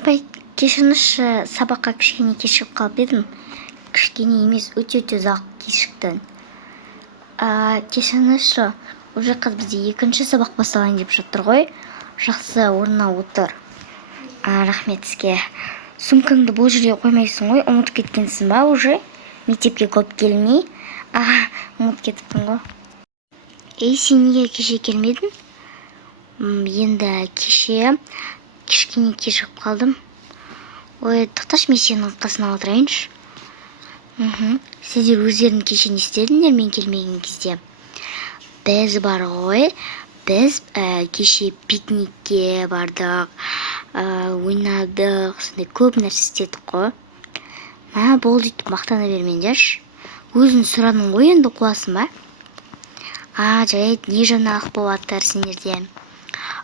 Апай, кешіріңізші, сабаққа кішкене кешігіп қалып едім. Кішкене емес, өте ұзақ кешіктім. Кешіріңізші, уже қазір бізде екінші сабақ басталайын деп жатыр ғой. Жақсы, орнына отыр. Рахмет сізге. Сумкаңды бұл жерге қоймайсың ғой, ұмытып кеткенсің ба уже? Мектепке көп келмей. Ұмытып кетіппін ғой. Сен неге кеше келмедің? Енді кеше кішкене кешігіп қалдым. Ой, тоқташы, мен сенің қасына отырайыншы. Сіздер өздерің кеше не істедіңдер мен келмеген кезде? Біз бар ғой, біз кеше пикникке бардық, ойнадық, сондай көп нәрсе істедік қой. Болды деп мақтана бермеңдерші. Өзің сұрадың ғой, енді қуасың ба? Жарайды, не жаңалық болып жатыр сендерде?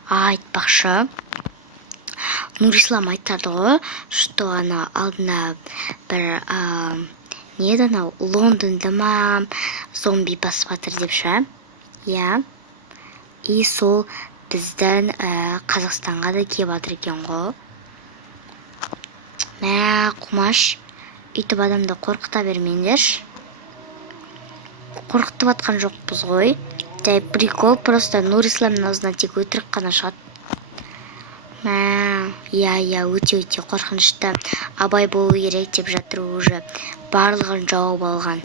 Айтпақшы, Нұрислам айтады ғой, что ана алдына бір не еді анау Лондонда ма зомби басып жатыр деп ше. Иә. И сол біздің Қазақстанға да келіп жатыр екен ғой. Құмаш, үйтіп адамды қорқыта бермеңдерші. Қорқытып жатқан жоқпыз ғой. Жай прикол, просто Нұрисламның аузынан тек өтірік қана шығады. Иә, өте қорқынышты. Абай болу керек деп жатыр уже. Барлығын жауып алған.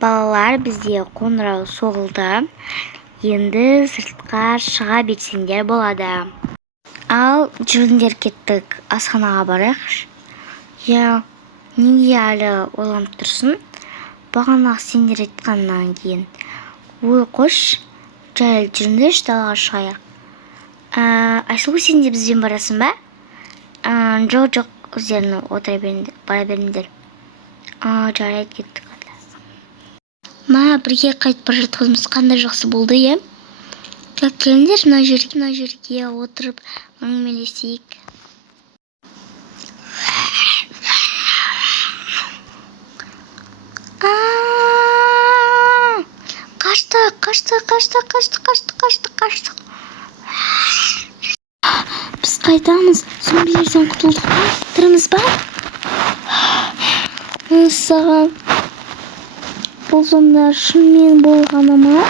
Балалар, бізде қоңырау соғылды. Енді сыртқа шыға берсеңдер болады. Ал жүріңдер, кеттік, асханаға барайықшы. Иә, неге әлі ойланып тұрсың? Бағанағы сендер айтқаннан кейін. Ой, қош, жай жүріңдерші, далаға шығайық. Айсұлу, сен де бізбен барасың ба? Жоқ, өздерің бара беріңдер. Жарайды, кеттік. Бірге қайтып бара жатқанымыз қандай жақсы болды, е? Келіңдер, мына жерге отырып әңгімелесейік. Қашты. Біз қайтамыз, зомбилерден құтылдық па? Тіріміз ба? Саған бұл сонда шынымен болғаны ма?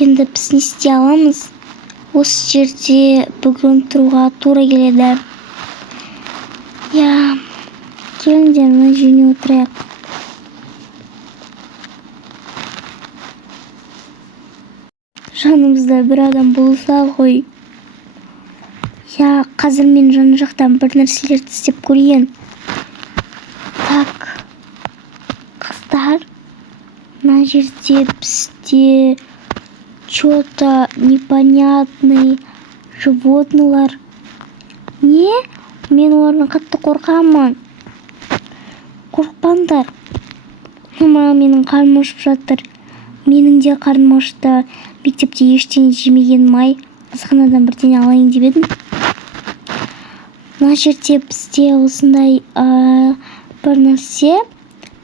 Енді біз не істей аламыз? Осы жерде бүгін тұруға тура келеді. Иә, келіңдер, мына жеріне отырайық. Жанымызда бір адам болса ғой. Я қазір мен жан жақтан бір нәрселерді істеп көрейін. Так, қыздар, мына жерде бізде что-то непонятный животныйлар. Не? Мен олардан қатты қорқамын. Қорқпаңдар. Менің қарным ашып жатыр. Менің де қарным ашты. Мектепте ештеңе жемеген май. Асханадан бірдеңе алайын деп едім. Мына жерде бізде осындай бір нәрсе,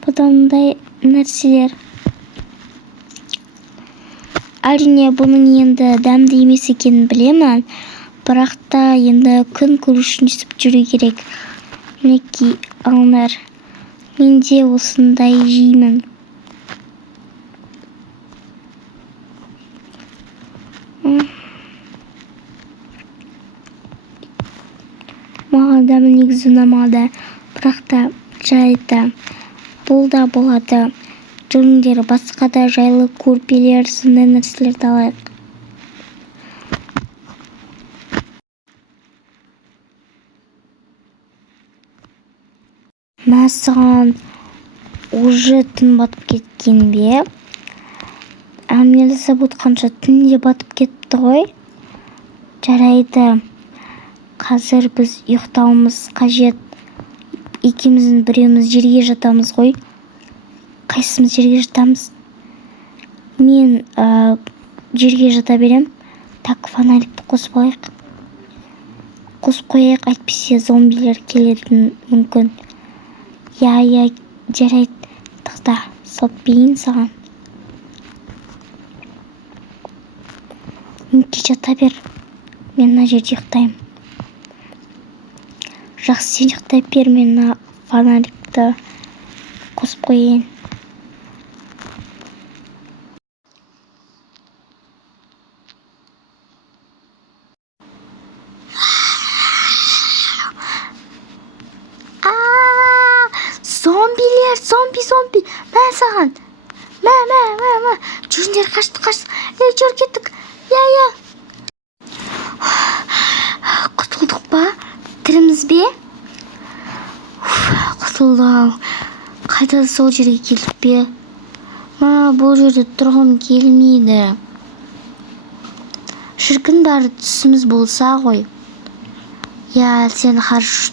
бұндай нәрселер. Әрине, бұның енді дәмді емес екенін білемін, бірақ та енді күн көру үшін өстіп жүру керек. Мінекей, алыңдар. Мен де осындай жеймін. Маған дәмі негізі ұнамады, бірақ та жайды. Бұл да болады. Жүріңдер, басқа да жайлы көрпелер, сондай нәрселерді алайық. Мәсіған уже түн батып кеткен бе? Мен жасап отқанша түн де батып кетті ғой. Жарайды. Қазір біз ұйықтауымыз қажет. Екеуміздің біреуміз жерге жатамыз ғой. Қайсымыз жерге жатамыз? Мен жерге жата берем. Так, фонарикті қосып алайық. Қосып қояйық, әйтпесе зомбилер келетін мүмкін. Я, жарайды. Тықта, салып берейін саған. Мүмкін жата бер. Мен мына жерде ұйықтаймын. Жақсы, сен ұйықтай бер, мен мына фонарикті қосып қояйын. Зомбилер, зомби. Мә саған. Мә. Жүріңдер, қаштық. Жүр кеттік. Я. Құтылдық па? Тіріміз бе? Құтылдым. Қайта сол жерге келдік пе? Бұл жерде тұрғым келмейді. Шіркін бәрі түсіміз болса ғой. Я, сен хорошо